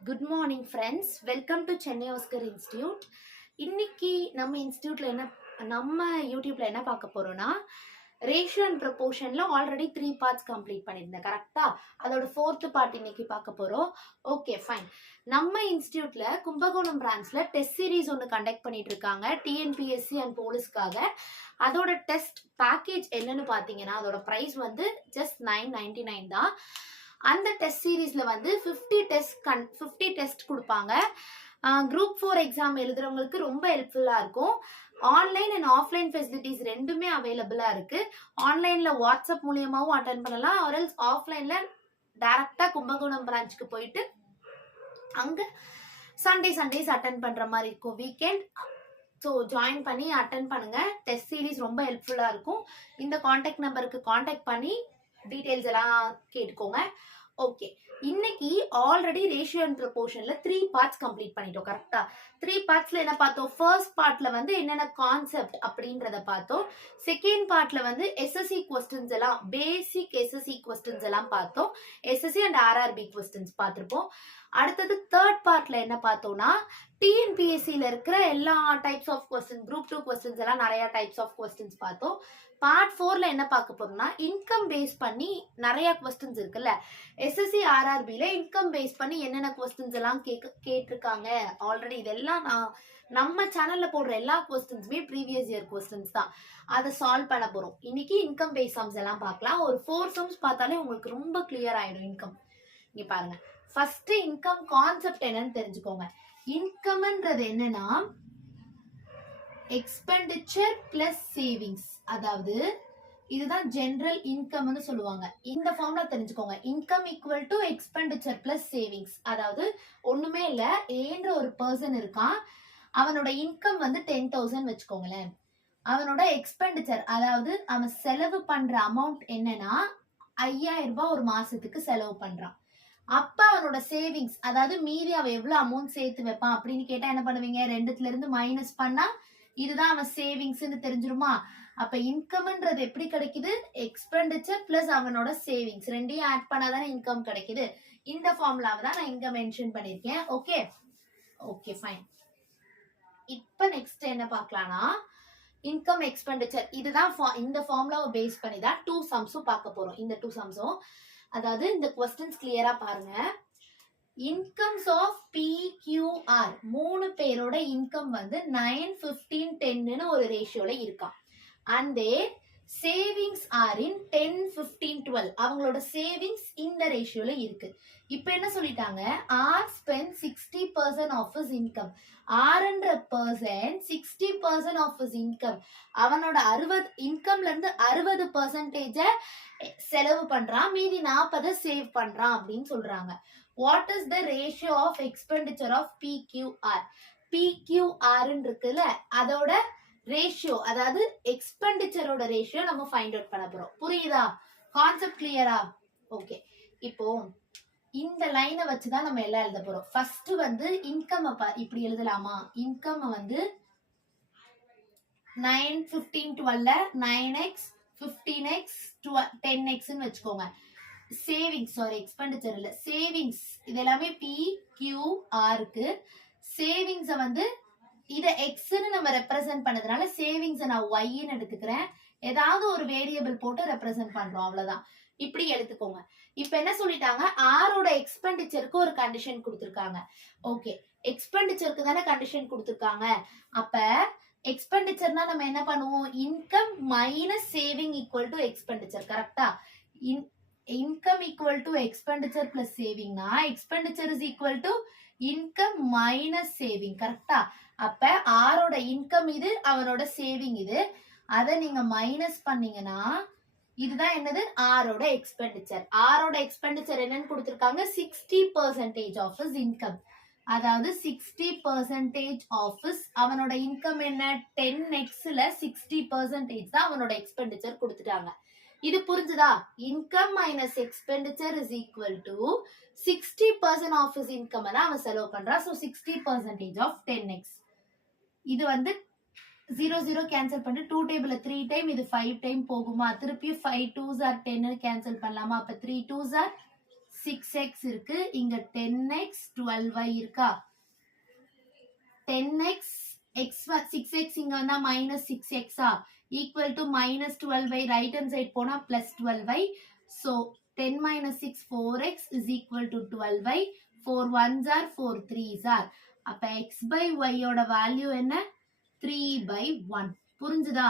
Good morning friends, welcome to Chennai Oscar Institute. இன்னைக்கு நம்ம யூடியூப்ல என்ன பார்க்க போறோம்னா, ரேஷியோ அண்ட் ப்ரொபோர்ஷன்ல ஆல்ரெடி 3 பார்ட்ஸ் கம்ப்ளீட் பண்ணியிருந்தேன். கரெக்டா? அதோட 4th பார்ட் இன்னைக்கு பார்க்க போறோம். Okay fine. நம்ம இன்ஸ்டியூட்ல கும்பகோணம் பிரான்ச்ல டெஸ்ட் சீரிஸ் ஒன்று கண்டக்ட் பண்ணிட்டு இருக்காங்க, டிஎன்பிஎஸ்சி அண்ட் போலீஸ்க்காக. அதோட டெஸ்ட் பேக்கேஜ் என்னன்னு பார்த்தீங்கன்னா, அதோட ப்ரைஸ் வந்து ஜஸ்ட் 999 தான். அந்த டெஸ்ட் சீரீஸ்ல வந்து 50 டெஸ்ட் கொடுப்பாங்க. குரூப் 4 எக்ஸாம் எழுதுறவங்களுக்கு ரொம்ப ஹெல்ப்ஃபுல்லா இருக்கும். ஆன்லைன் அண்ட் ஆஃப்லைன் ஃபெசிலிட்டிஸ் ரெண்டுமே அவைலபிளா இருக்கு. ஆன்லைன்ல வாட்ஸ்அப் மூலியமாவும் அட்டன் பண்ணலாம், ஆர்எல்ஸ் ஆஃப்லைன்ல டைரக்டா கும்பகோணம் பிரான்ச்சுக்கு போயிட்டு அங்க சண்டேஸ் அட்டன் பண்ற மாதிரி இருக்கும் வீக்கெண்ட். ஸோ ஜாயின் பண்ணி அட்டன் பண்ணுங்க. டெஸ்ட் சீரீஸ் ரொம்ப ஹெல்ப்ஃபுல்லா இருக்கும். இந்த கான்டாக்ட் நம்பருக்கு கான்டாக்ட் பண்ணி டீடைல்ஸ் எல்லாம் கேட்டுக்கோங்க. ஓகே, இன்னைக்கு ஆல்ரெடி ரேஷியோ அண்ட் ப்ரொபோர்ஷன்ல 3 பார்ட்ஸ் கம்ப்ளீட் பண்ணிட்டோம். கரெக்டா? 3 பார்ட்ஸ்ல என்ன பார்த்தோம்? ஃபர்ஸ்ட் பார்ட்ல வந்து என்னென்ன கான்செப்ட் அப்படின்றத பார்த்தோம். செகண்ட் பார்ட்ல வந்து எஸ்எஸ்சி கொஸ்டின்ஸ் எல்லாம், பேசிக் எஸ்எஸ்சி கொஸ்டின்ஸ் எல்லாம் பார்த்தோம். எஸ்எஸ்சி அண்ட் ஆர்ஆர்பி கொஸ்டின்ஸ் பார்த்திருப்போம். அடுத்தது தேர்ட் பார்ட்ல என்ன பார்த்தோம்னா, டிஎன்பிஎஸ்சில இருக்கிற எல்லா types of question, group 2 questions எல்லாம் நிறைய டைப்ஸ் ஆஃப் கொஸ்டின்ஸ் பார்த்தோம். பார்ட் 4ல என்ன பார்க்க போறோம்னா, இன்கம் பேஸ் பண்ணி நிறைய கொஸ்டின்ஸ் இருக்குல்ல, எஸ்எஸ்சி ஆர்ஆர்பில இன்கம் பேஸ் பண்ணி என்னென்ன கொஸ்டின்ஸ் எல்லாம் கேட்டிருக்காங்க ஆல்ரெடி. இதெல்லாம் நம்ம சேனல்ல போடுற எல்லா கொஸ்டின்ஸுமே ப்ரீவியஸ் இயர் கொஸ்டின்ஸ் தான். அதை சால்வ் பண்ண போறோம். இன்னைக்கு இன்கம் பேஸ் சம்ஸ் எல்லாம் பார்க்கலாம். ஒரு 4 சம்ஸ் பார்த்தாலே உங்களுக்கு ரொம்ப கிளியர் ஆயிடும் இன்கம். இங்க பாருங்க, ஃபர்ஸ்ட் இன்கம் கான்செப்ட் என்னன்னு தெரிஞ்சுக்கோங்க. இன்கம்ன்றது என்னன்னா, எக்ஸ்பெண்டிச்சர் பிளஸ் சேவிங்ஸ். அதாவது இதுதான் ஜெனரல் இன்கம்னு சொல்லுவாங்க. இந்த ஃபார்முலா தெரிஞ்சுக்கோங்க. Income equal to expenditure plus savings. அதாவது ஒண்ணுமே இல்ல, ஏன்ற ஒரு பர்சன் இருக்கான், அவனோட இன்கம் வந்து 10,000 வச்சுக்கோங்களேன். அவனோட எக்ஸ்பெண்டிச்சர், அதாவது அவன் செலவு பண்ற அமௌண்ட் என்னன்னா 5,000 ரூபாய் ஒரு மாசத்துக்கு செலவு பண்றான். அப்ப அவனோட சேவிங்ஸ், அதாவது மீதி அவன் எவ்வளவு அமௌண்ட் சேர்த்து வைப்பான் அப்படின்னு கேட்டா என்ன பண்ணுவீங்க? 2த்துல இருந்து மைனஸ் பண்ணா இதுதான் அவன் சேவிங்ஸ்னு தெரிஞ்சிருமா? அப்ப இன்கம்ன்றது எப்படி கிடைக்குது? எக்ஸ்பெண்டிச்சர் பிளஸ் அவனோட சேவிங்ஸ் ரெண்டையும் ஆட் பண்ணாதானே இன்கம் கிடைக்குது. இந்த ஃபார்முலாவை தான் நான் இங்க மென்ஷன் பண்ணிருக்கேன். Okay okay fine. இப்ப நெக்ஸ்ட் என்ன பார்க்கலாம்னா, இன்கம் எக்ஸ்பெண்டிச்சர், இதுதான் இந்த ஃபார்முலாவை பேஸ் பண்ணி தான் 2 சம்ஸும் பார்க்க போறோம். இந்த 2 சம்ஸும், அதாவது இந்த கொஸ்டின்ஸ் கிளியரா பாருங்க. இன்கம்ஸ் ஆஃப் PQR, 3 பேரோட இன்கம் வந்து 9, 15, 10ன்னு ஒரு ரேஷியோல இருக்கான். And savings are in 10, 15, 12. அவங்களோட சேவிங்ஸ் இந்த ரேஷியோல இருக்கு. இப்ப என்ன சொல்லிட்டாங்க? R spend 60% of his income. ஆர்ன்ற பர்சன் 60% ஆஃப் ஹிஸ் இன்கம், அவனோட 60 இன்கம்ல இருந்து 60% செலவு பண்றான், மீதி 40 சேவ் பண்றான் அப்படின்னு சொல்றாங்க. What is the ratio of expenditure of PQR? PQR இருக்குல்ல, அதோட ரேஷியோ, அதாவது எக்ஸ்பெண்டிச்சரோட ரேஷியோ நம்ம ஃபைண்ட் அவுட் பண்ண போறோம். புரியுதா? கான்செப்ட் கிளியரா? ஓகே, இப்போ இந்த லைனை வச்சுதான் நம்ம எல்லாம் எழுத போறோம். ஃபர்ஸ்ட் வந்து இன்கம் இப்படி எழுதலாமா? இன்கம் வந்து 9, 15, 12 9x, 15x, 10x வச்சுக்கோங்க. சேவிங்ஸ், சாரி எக்ஸ்பெண்டிச்சர் இல்ல, சேவிங்ஸ். இது எல்லாமே PQRக்கு. சேவிங்ஸ வந்து இத எக்ஸ்ன்னு நம்ம ரெப்ரசென்ட் பண்ணதுனால சேவிங்ஸை நான் ஒய்ன்னு எடுத்துக்கிறேன். ஏதாவது ஒரு வேரியபிள் போட்டு ரெப்ரசென்ட் பண்றோம், அவ்வளவுதான். இப்படி எடுத்துக்கோங்க. இப்ப என்ன சொல்லிட்டாங்க? ஆரோட எக்ஸ்பெண்டிச்சருக்கு ஒரு கண்டிஷன் கொடுத்திருக்காங்க. ஓகே, எக்ஸ்பெண்டிச்சருக்கு தானே கண்டிஷன் கொடுத்திருக்காங்க. அப்ப எக்ஸ்பெண்டிச்சர்னா நம்ம என்ன பண்ணுவோம்? Income minus saving equal to expenditure. கரெக்டா? Income equal to expenditure plus சேவிங்னா expenditure is equal to income minus saving. கரெக்டா? அப்ப ஆரோட இன்கம் இது, அவனோட சேவிங் இது. அதை நீங்க மைனஸ் பண்ணீங்கன்னா இதுதான் என்னது? ஆரோட எக்ஸ்பெண்டிச்சர். ஆரோட எக்ஸ்பெண்டிச்சர் என்னன்னு கொடுத்திருக்காங்க? 60% ஆஃப் ஹிஸ் இன்கம். அதாவது 60% ஆஃப் ஹிஸ், அவனோட இன்கம் என்ன? 10xல 60% தான் அவனோட எக்ஸ்பெண்டிச்சர் கொடுத்துட்டாங்க. இது புரிஞ்சுதா? Income minus expenditure is equal to 60% of his income தான் அவன் செலவு பண்றான். So 60% of 10x. இது வந்து 0 0 கேன்சல் பண்ணி 2 டேபிள்ல 3 டைம், இது 5 டைம் போகுமா? திருப்பி 5 2s are 10 கேன்சல் பண்ணலாமா? அப்ப 3 2s are 6x இருக்கு, இங்க 10x 12y இருக்கா, 10x x 6x இங்க வந்தா minus 6x equal to minus 12y, right hand side போனா plus 12y. So 10 minus 6 4x is equal to 12y. 4 1s are 4 3s are. அப்ப x by y ஓட value என்ன, 3 by 1. புரிஞ்சுதா?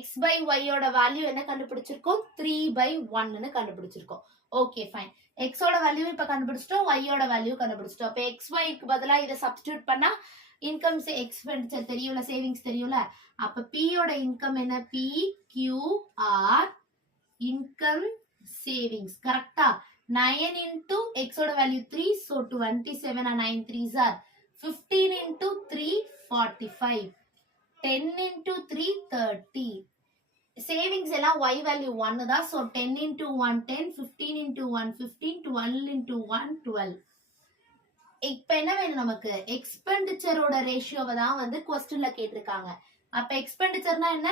x by y ஓட value என்ன கண்டுபிடிச்சிருக்கோம், 3 by 1 னு கண்டுபிடிச்சிருக்கோம். Okay fine. x ஓட வேல்யூ இப்ப கண்டுபிடிச்சிட்டோம், y ஓட வேல்யூ கண்டுபிடிச்சிட்டோம். அப்ப x y க்கு பதிலா இத சப்ஸ்டிட்யூட் பண்ணா இன்கம் எக்ஸ்பெண்டிச்சர் தெரியும்ல, சேவிங்ஸ் தெரியும்ல. அப்ப p ஓட இன்கம் என்ன, p q r income savings. கரெக்ட்டா? 9 into x ஓட value 3, so 27 and 9 3s are 15 into 3 45, 10 into 3 30. Savings எல்லாம் y வேல்யூ 1 தான், so 10 into 1 10, 15 into 1 15, 12 into 1 12. இப்ப என்ன வேணும் நமக்கு, எக்ஸ்பெண்டிச்சரோட ரேஷியோவை தான் வந்து क्वेश्चनல கேட்டிருக்காங்க. அப்ப எக்ஸ்பெண்டிச்சர்னா என்ன,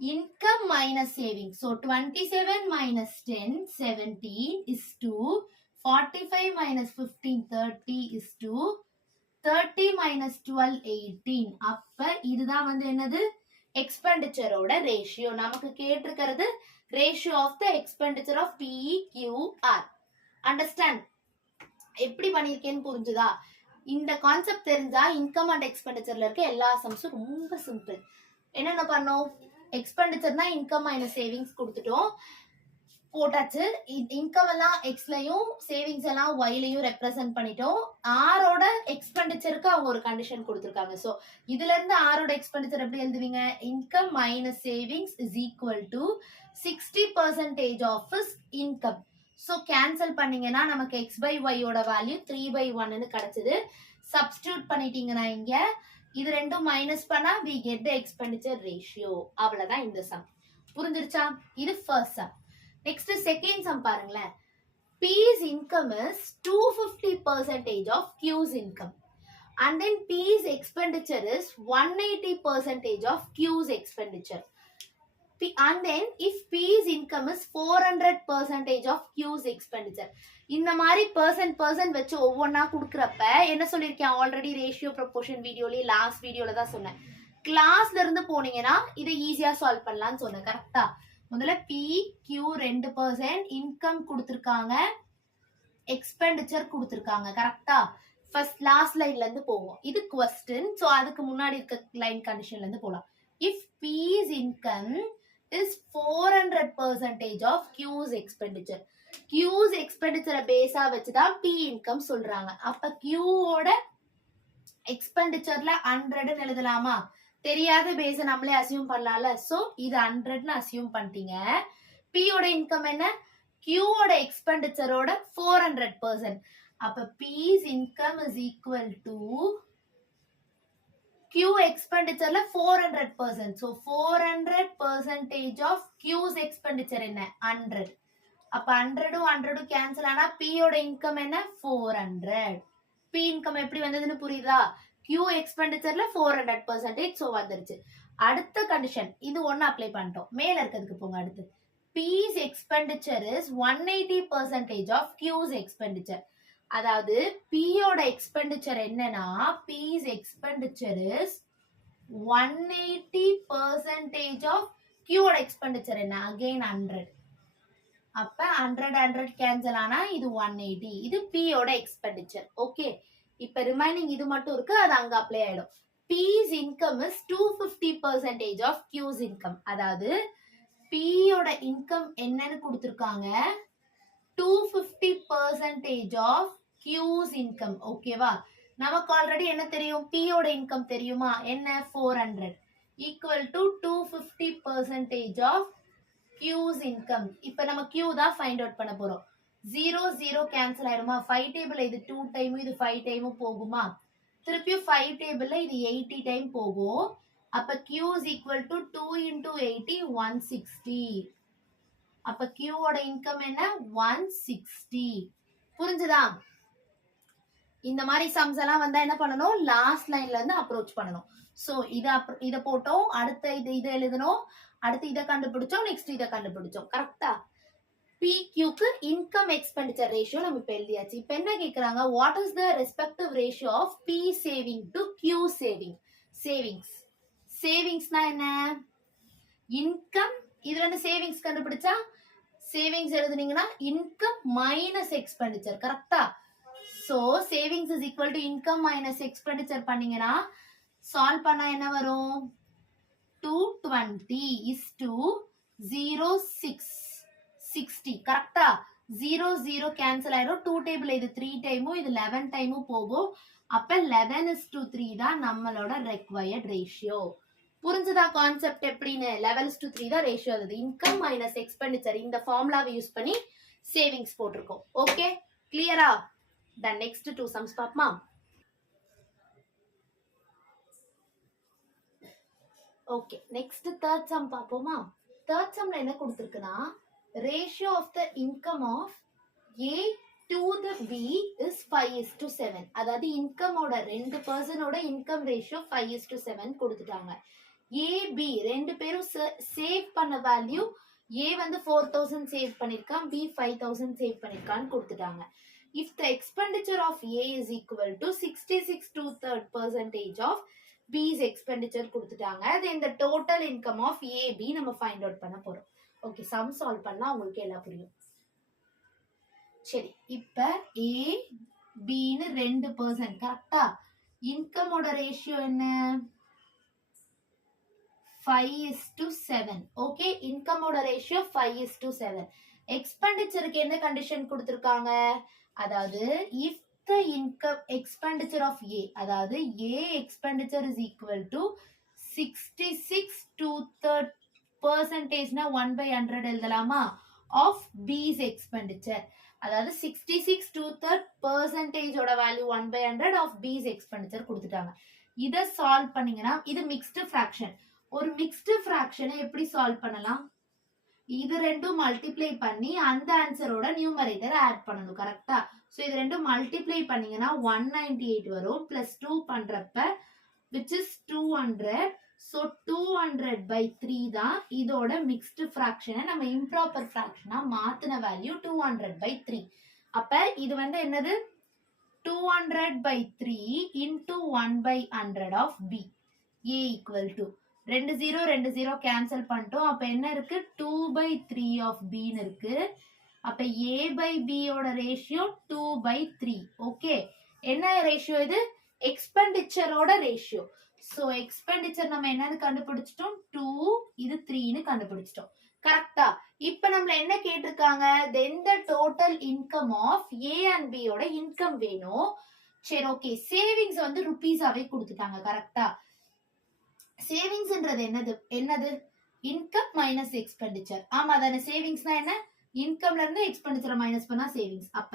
income minus saving. so 27 minus 10 17 is to 45 minus 15 30 is to 30 minus 12 18. அப்ப இதுதான் வந்து என்னது, எக்ஸ்பெண்டிச்சரோட ரேஷியோ. நமக்கு கேட்டிருக்கிறது ratio of the expenditure of PQR. Understand? எப்படி பண்ணிருக்கேன்னு புரிஞ்சுதா? இந்த கான்செப்ட் தெரிஞ்சா இன்கம் அண்ட் எக்ஸ்பெண்டிச்சர்ல இருக்க எல்லா சம்ஸும் ரொம்ப சிம்பிள். என்னென்ன பண்ணோம், எக்ஸ்பெண்டிச்சர்னா இன்கம் மைனஸ் சேவிங்ஸ் கொடுத்துட்டோம், போட்டாச்சு. இன்கம் எல்லாம் எக்ஸ்லயும் சேவிங்ஸ் எல்லாம் ஒய்லயும் ரெப்ரசென்ட் பண்ணிட்டோம். ஆரோட எக்ஸ்பெண்டிச்சருக்கு அவங்க ஒரு கண்டிஷன் கொடுத்துருக்காங்க. ஸோ இதுல இருந்து ஆரோட எக்ஸ்பெண்டிச்சர் எப்படி எழுதுவீங்க, income minus savings is equal to 60% of is income. So cancel பண்ணீங்கன்னா நமக்கு எக்ஸ் பை ஒய்யோட வேல்யூ 3 by 1 கிடைச்சது. சப்ஸ்டியூட் பண்ணிட்டீங்கன்னா இங்க இது ரெண்டும் மைனஸ் பண்ணா we get the expenditure ratio. அவ்வளவுதான் இந்த சம். புரிஞ்சிருச்சா? இது first sum. Next second sum பாருங்களேன். P's income is 250% of Q's income and then P's expenditure is 180% of Q's expenditure. And then if P's income is 400% of Q's expenditure. இந்த மாதிரி percent வச்சு ஒவ்வொன்னா கொடுக்கறப்ப என்ன சொல்லிருக்கேன், ஆல்ரெடி ரேஷியோ ப்ரொபோர்ஷன் வீடியோலயே லாஸ்ட் வீடியோல தான் சொன்னேன். கிளாஸ்ல இருந்து போனீங்கன்னா இதை ஈஸியா சால்வ் பண்ணலாம்னு சொன்னேன். கரெக்டா? முதல்ல P Q 2%, இன்கம் கொடுத்திருக்காங்க, எக்ஸ்பெண்டிச்சர் கொடுத்திருக்காங்க. கரெக்டா? ஃபர்ஸ்ட் லாஸ்ட் லைன்ல இருந்து போவோம். இது क्वेश्चन. சோ அதுக்கு முன்னாடி இருக்க லைன் கண்டிஷன்ல இருந்து போலாம். If P's income is 400% of Q's expenditure. Q's expenditure பேஸா வச்சுதான் P income சொல்றாங்க. அப்ப Q ஓட எக்ஸ்பெண்டிச்சர்ல 100 எழுதலாமா? தெரியாத பேஸ நம்மளே அசியூம் பண்ணலாம்ல. சோ இது 100 அசியூம் பண்ணிட்டீங்க. P ஓட இன்கம் என்ன, Q ஓட எக்ஸ்பெண்டிச்சரோட 400%. அப்ப P's income is equal to Q expenditure 400%. So 400% of Q's expenditure என்ன, 100. அப்ப 100 cancel ஆனா P ஓட இன்கம் என்ன, 400. P இன்கம் எப்படி வந்ததுன்னு புரியுதா? Q எக்ஸ்பெண்டிச்சர்ல 400%. சோ வந்துருச்சு. அடுத்த கண்டிஷன் இது ஒன்னு அப்ளை பண்ணிட்டோம். மேல இருக்கிறதுக்கு போங்க. அடுத்து P's expenditure is 180% of Q's expenditure. அதாவது P ஓட எக்ஸ்பெண்டிச்சர் என்னன்னா, P's expenditure is 180% of Q ஓட எக்ஸ்பெண்டிச்சர் என்ன, அகைன் 100. அப்ப 100 கேன்சல் ஆனா இது 180. இது P ஓட எக்ஸ்பெண்டிச்சர். ஓகே, இப்ப ரிமைனிங் இது மட்டும் இருக்கு, அது அங்க அப்ளை ஆயிடும். P's income is 250% of Q's income. அதாவது P ஓட இன்கம் என்னன்னு கொடுத்திருக்காங்க, 250% of Q's income. ஓகேவா? நமக்கு ஆல்ரெடி என்ன தெரியும், P ஓட இன்கம் தெரியுமா, என்ன, 400 equal to 250% of Q's income. இப்ப நம்ம Q தான் ஃபைண்ட் அவுட் பண்ண போறோம். 0 கேன்சல் ஆயிடுமா? 5 டேபிள் இது 2 டைம், இது 5 டைம் போகுமா? திருப்பியும் 5 டேபிள்ல இது 80 டைம் போகும். அப்ப Q is equal to 2 into 80 160. அப்ப Q ஓட இன்கம் என்ன, 160. புரிஞ்சுதா? இந்த மாதிரி சம்ஸ் எல்லாம் வந்தா என்ன பண்ணணும், லாஸ்ட் லைன்ல இருந்து அப்ரோச் பண்ணணும். சோ இத போட்டோம், அடுத்த இது எழுதணும், அடுத்து இதை கண்டுபிடிச்சோம், நெக்ஸ்ட் இதை கண்டுபிடிச்சோம். கரெக்டா? PQக்கு இன்கம் எக்ஸ்பெண்டிச்சர் ரேஷியோ நம்ம இப்ப எழுதியாச்சு. இப்ப என்ன கேக்குறாங்க, what is the respective ratio of P saving to Q saving. சேவிங்ஸ்னா என்ன, இன்கம், இதுல இருந்து சேவிங்ஸ் கண்டுபிடிச்சா சேவிங்ஸ் எழுதுனீங்கன்னா இன்கம் மைனஸ் எக்ஸ்பெண்டிச்சர், கரெக்டா? So savings is equal to income minus expenditure பண்ணீங்கன்னா சால்வ் பண்ணா என்ன வரும், 220 is to 0660, கரெக்டா? 0 கேன்சல் ஆயிடும், 2 டேபிள் இது 3 டைமும் இது 11 டைமும் போகும். அப்ப 11:3 தான் நம்மளோட ரெக்வயர்ட் ரேஷியோ. புரிஞ்சுதா கான்செப்ட் எப்படின்னு? 11:3 தான் ரேஷியோ. அது இன்கம் மைனஸ் எக்ஸ்பெண்டிச்சர், இந்த ஃபார்முலாவை யூஸ் பண்ணி சேவிங்ஸ் போட்டிருக்கோம். ஓகே, கிளியரா? த நெக்ஸ்ட் 2 சம்ஸ் பாப்போமா? ஓகே, நெக்ஸ்ட் தேர்ட் சம் பாப்போமா? தேர்ட் சம்ல என்ன கொடுத்திருக்குன்னா, ratio of the income of A to the B is 5:7. அதாவது இன்கமோட 2% இன்கம் ரேஷியோ 5:7 கொடுத்துட்டாங்க. AB ரெண்டு பேரும் சேவ் பண்ண வேல்யூ, A வந்து 4000 சேவ் பண்ணிருக்கான், B 5000 சேவ் பண்ணிருக்கான்னு கொடுத்துட்டாங்க. If the expenditure of A is equal to 66 2/3% of B's expenditure கொடுத்துட்டாங்க, then the total income of AB நம்ம find out பண்ண போறோம். ஓகே, சம் சால்வ் பண்ணா உங்களுக்கு எல்லாம் புரியும். சரி, இப்ப A Bன்னு 2%, கரெக்டா? இன்கமோட ரேஷியோ என்ன, 5:7. Okay, இன்கமோட ratio 5:7. எக்ஸ்பெண்டிச்சருக்கு என்ன கண்டிஷன் கொடுத்திருக்காங்க, அதாவது if the income expenditure of A, அதாவது A expenditure is equal to 66 2/3% 1/100 எழுதலாமா, of B's expenditure. அதாவது 66 2/3% ஓட வேல்யூ 1/100 of B's expenditure கொடுத்துட்டாங்க. இத சால்வ் பண்ணீங்கன்னா, இது மிக்ஸ்டு ஃபிராக்ஷன். ஒரு மிக்ஸ்டு ஃபிராக்ஷனை எப்படி சால்வ் பண்ணலாம், இது ரெண்டும் மல்டிப்ளை பண்ணி அந்த ஆன்சரோட நியூமரேட்டர் ஆட் பண்ணணும், கரெக்டா? சோ இது ரெண்டும் மல்டிப்ளை பண்ணீங்கன்னா 198 வரும், பிளஸ் 2 பண்றப்ப which is 200. சோ 200/3 தான் இதோட மிக்ஸ்டு ஃபிராக்ஷனை நம்ம இம்ப்ராப்பர் ஃபிராக்ஷனா மாத்தின வேல்யூ 200/3. அப்ப இது வந்து என்னது, 200/3 into 1/100 of B. A equal to 2 0 cancel பண்ணிட்டோம். அப்ப என்ன இருக்கு, 2/3 of B இருக்கு. அப்ப A/B ஓட ரேஷியோ 2/3. ஓகே, என்ன ரேஷியோ இது, எக்ஸ்பெண்டிச்சரோட ரேஷியோ. சோ எக்ஸ்பெண்டிச்சர் நம்ம என்னன்னு கண்டுபிடிச்சிட்டோம், 2, இது 3ன்னு கண்டுபிடிச்சிட்டோம், கரெக்டா? இப்ப நம்மள என்ன கேட்டிருக்காங்க, then the total income of A and B ஓட இன்கம் வேணும். சரி, ஓகே, சேவிங்ஸ் வந்து ருபீஸாவே கொடுத்துட்டாங்க, கரெக்டா? சேவிங்ஸ்ன்றது என்னது இன்கம் மைனஸ் எக்ஸ்பெண்டிச்சர். ஆமா தானே, சேவிங்ஸ்னா என்ன, இன்கம்ல இருந்து எக்ஸ்பெண்டிச்சரை மைனஸ் பண்ணா சேவிங்ஸ். அப்ப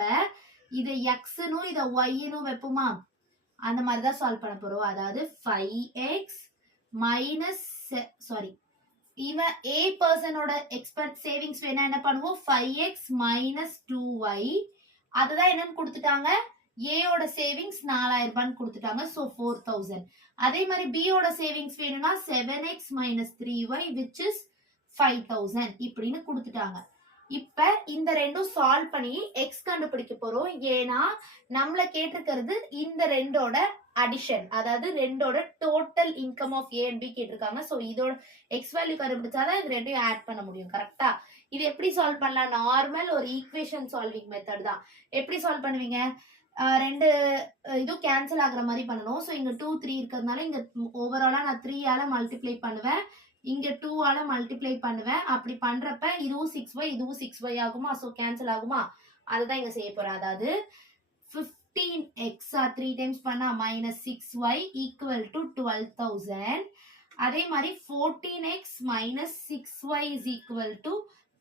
இத எக்ஸ்னும் இத ஒய்னும் வைப்போமா, அந்த மாதிரி தான் சால்வ் பண்ண போறோம். அதாவது 5x மைனஸ், சாரி, இவன் A பர்சனோட சேவிங்ஸ் வேணா என்ன பண்ணுவோம், 5x மைனஸ் 2y. அதுதான் என்னன்னு கொடுத்துட்டாங்க, A ஓட சேவிங்ஸ் 4000 ரூபான்னு கொடுத்துட்டாங்க, சோ 4000. அதே மாதிரி B ஓட சேவிங்ஸ் வேணும்னா 7x minus 3y which is 5000 இப்படின்னு கொடுத்துட்டாங்க. இப்ப இந்த ரெண்டும் சால்வ் பண்ணி எக்ஸ் கண்டுபிடிக்க போறோம். ஏன்னா நம்மள கேட்டிருக்கிறது இந்த ரெண்டோட அடிஷன், அதாவது ரெண்டோட total income of A and B கேட்டிருக்காங்க. சோ இதோட எக்ஸ் வேல்யூ கண்டுபிடிச்சாதான் இது ரெண்டையும் ஆட் பண்ண முடியும், கரெக்டா? இது எப்படி சால்வ் பண்ணலாம், நார்மல் ஒரு ஈக்குவேஷன் சால்விங் மெத்தட் தான். எப்படி சால்வ் பண்ணுவீங்க, ரெண்டு இதுவும் கேன்சல் ஆகுற மாதிரி பண்ணணும். ஸோ இங்க 2 3 இருக்கிறதுனால இங்க ஓவராலா நான் 3ஆல மல்டிப்ளை பண்ணுவேன், இங்க 2ஆல மல்டிப்ளை பண்ணுவேன். அப்படி பண்றப்ப இதுவும் 6y இதுவும் 6y ஆகுமா, ஸோ கேன்சல் ஆகுமா, அதுதான் இங்க செய்ய போறேன். அதாவது 15x 3 டைம்ஸ் பண்ணா மைனஸ் 6y ஈக்குவல் டு 12,000. அதே மாதிரி 14x minus 6y is equal to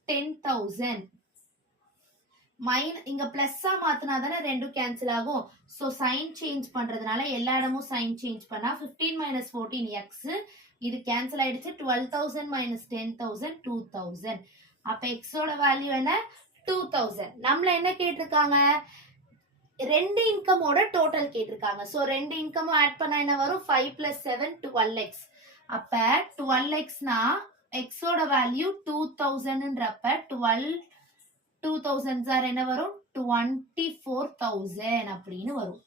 10,000. இங்க பிளஸ்ஸா மாத்தினா தானே ரெண்டும் கேன்சல் ஆகும். சோ சைன் சேஞ்ச் பண்றதுனால எல்லா இடமும் சைன் சேஞ்ச் பண்ணா 15 மைனஸ் 14 எக்ஸ், இது கேன்சல் ஆயிடுச்சு. 12,000 மைனஸ் 10,000 2,000. அப்ப எக்ஸோட வேல்யூ என்ன, 2000. நம்மள என்ன கேட்டிருக்காங்க, ரெண்டு இன்கமோட டோட்டல் கேட்டிருக்காங்க. சோ ரெண்டு இன்கமும் ஆட் பண்ணா என்ன வரும், 5 plus 7 12x. அப்ப 12xனா எக்ஸோட வேல்யூ 2000ன்றப்ப 12 2000 சார் என்ன வரும் 24,000 அப்படின்னு வரும்.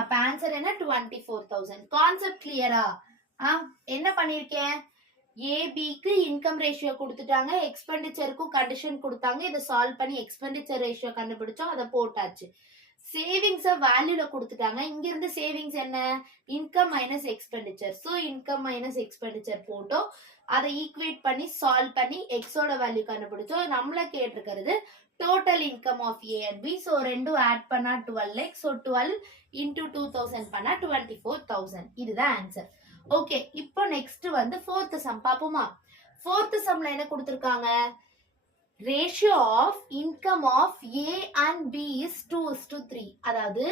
அப்ப ஆன்சர் என்ன 24,000. கான்செப்ட் கிளியரா? என்ன பண்ணிருக்கேன், ஏபிக்கு இன்கம் ரேஷியோ கொடுத்துட்டாங்க, எக்ஸ்பெண்டிச்சருக்கும் கண்டிஷன் கொடுத்தாங்க, இதை சால்வ் பண்ணி எக்ஸ்பெண்டிச்சர் ரேஷியோ கண்டுபிடிச்சோம், அதை போட்டாச்சு. சேவிங்ஸ வேல்யூல கொடுத்துட்டாங்க, இங்க இருந்து சேவிங்ஸ் என்ன income minus expenditure. So income minus expenditure போட்டோம், அதை ஈக்குவேட் பண்ணி சால்வ் பண்ணி எக்ஸோட வேல்யூ கண்டுபிடிச்சோம். நம்மள கேட்டிருக்கிறது total income of A and B. So ரெண்டும் ஆட் பண்ணா 12x. ஸோ 12 இன்டூ 2000 பண்ணா 24,000. இதுதான் ஆன்சர். ஓகே, இப்போ நெக்ஸ்ட் வந்து ஃபோர்த் சம் பாப்போமா? ஃபோர்த் சம்ல என்ன கொடுத்திருக்காங்க, ratio of income of A and B is 2:3. அதாவது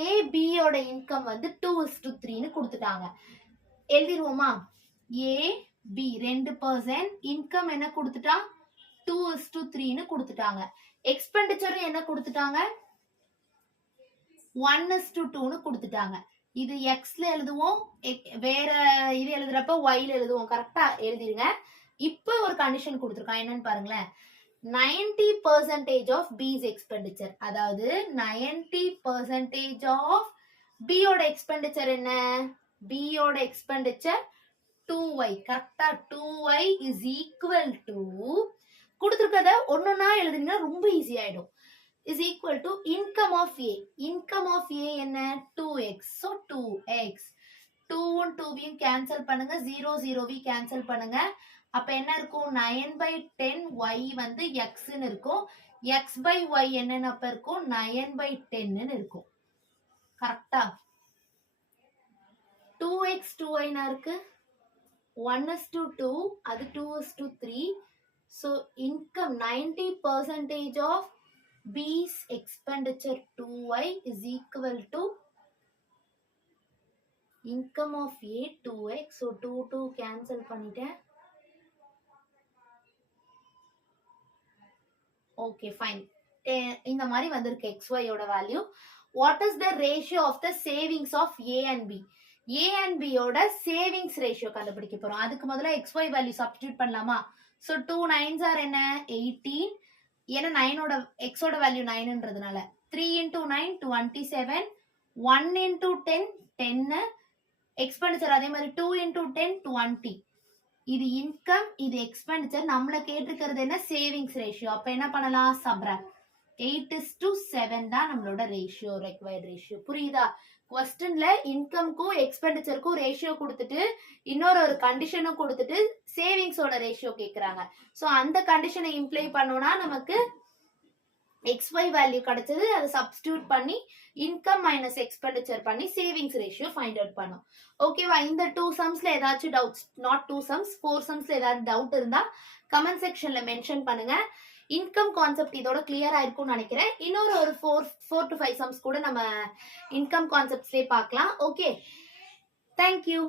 ஏ பி யோட இன்கம் வந்து 2:3ன்னு கொடுத்துட்டாங்க. எழுதிருவோமா? ஏ பி 2% இன்கம் என்ன கொடுத்துட்டா 2:3ன்னு கொடுத்துட்டாங்க. எக்ஸ்பெண்டிச்சர் என்ன கொடுத்துட்டாங்க 1:2ன்னு கொடுத்துட்டாங்க. இது எக்ஸ்ல எழுதுவோம், வேற இது எழுதுறப்ப ஒய்ல எழுதுவோம். கரெக்டா எழுதிருங்க. இப்போ ஒரு கண்டிஷன் கொடுத்துருக்கான், என்னன்னு பாருங்களேன். 90% ஆஃப் பிஸ் எக்ஸ்பெண்டிச்சர், அதாவது 90% ஆஃப் பியோட எக்ஸ்பெண்டிச்சர் என்ன, பியோட எக்ஸ்பெண்டிச்சர் 2y. கரெக்டா 2y இஸ் ஈக்குவல் டு கொடுத்துருக்கத ஒன்னொன்னா எழுதுனா ரொம்ப ஈஸி ஆயிடும். is equal to income of A. Income of A என்ன 2x. So 2x. 2 2 கேன்சல் பண்ணுங்க, 0 0 கேன்சல் பண்ணுங்க. அப்ப என்ன இருக்கும் 9/10 y வந்து x ன்னு இருக்கும். x by y என்னன்னு அப்ப இருக்கும் 9/10 ன்னு இருக்கும். கரெக்டா? 2x 2y னா இருக்கு 1:2, அது 2:3. So income 90% of B's expenditure 2y is equal to income of A 2x. So 2 cancel பண்ணிட்டேன். Okay, fine. இந்த மாதிரி வந்திருக்கு xy யோட value. What is the ratio of the savings of A and B? A and B யோட savings ratio கண்டுபிடிக்க போறோம். அதுக்கு முதல்ல xy வேல்யூ சப்ஸ்டிட்யூட் பண்ணலாமா? So 2 9s are என்ன 18. ஏன்னா 9ஓட எக்ஸோட வேல்யூ 9ன்றதுனால 3 into 9 27, 1 into 10 10, எக்ஸ்பெண்டிச்சர் அதே மாதிரி 2 into 10 20. இது இன்கம், இது எக்ஸ்பெண்டிச்சர். நம்மள கேட்டிருக்கிறது என்ன சேவிங்ஸ் ரேஷியோ. அப்ப என்ன பண்ணலாம், சப்ராக்ட். 8:7 தான் நம்மளோட ரேஷியோ, ரெக்வயர்ட் ரேஷியோ. புரியுதா? क्वेश्चनல இன்கம்க்கும் எக்ஸ்பெண்டிச்சருக்கும் ரேஷியோ கொடுத்துட்டு இன்னொரு கண்டிஷனும் கொடுத்துட்டு சேவிங்ஸோட ரேஷியோ கேக்குறாங்க. சோ அந்த கண்டிஷனை இம்ப்ளை பண்ணோம்னா நமக்கு xy வேல்யூ கிடைச்சது, அதை சப்ஸ்டிட்யூட் பண்ணி இன்கம் மைனஸ் எக்ஸ்பெண்டிச்சர் பண்ணி சேவிங்ஸ் ரேஷியோ ஃபைண்ட் அவுட் பண்ணோம். ஓகேவா? இந்த 2 சம்ஸ்ல ஏதாச்சும் டவுட்ஸ், நாட் 2 சம்ஸ் 4 சம்ஸ்ல ஏதாவது டவுட் இருந்தா கமெண்ட் செக்ஷன்ல மென்ஷன் பண்ணுங்க. இன்கம் கான்செப்ட் இதோட கிளியர் ஆயிருக்கும்னு நினைக்கிறேன். இன்னொரு ஒரு 4 to 5 சம்ஸ் கூட நம்ம இன்கம் கான்செப்ட்ஸ்லயே பார்க்கலாம். Okay, thank you.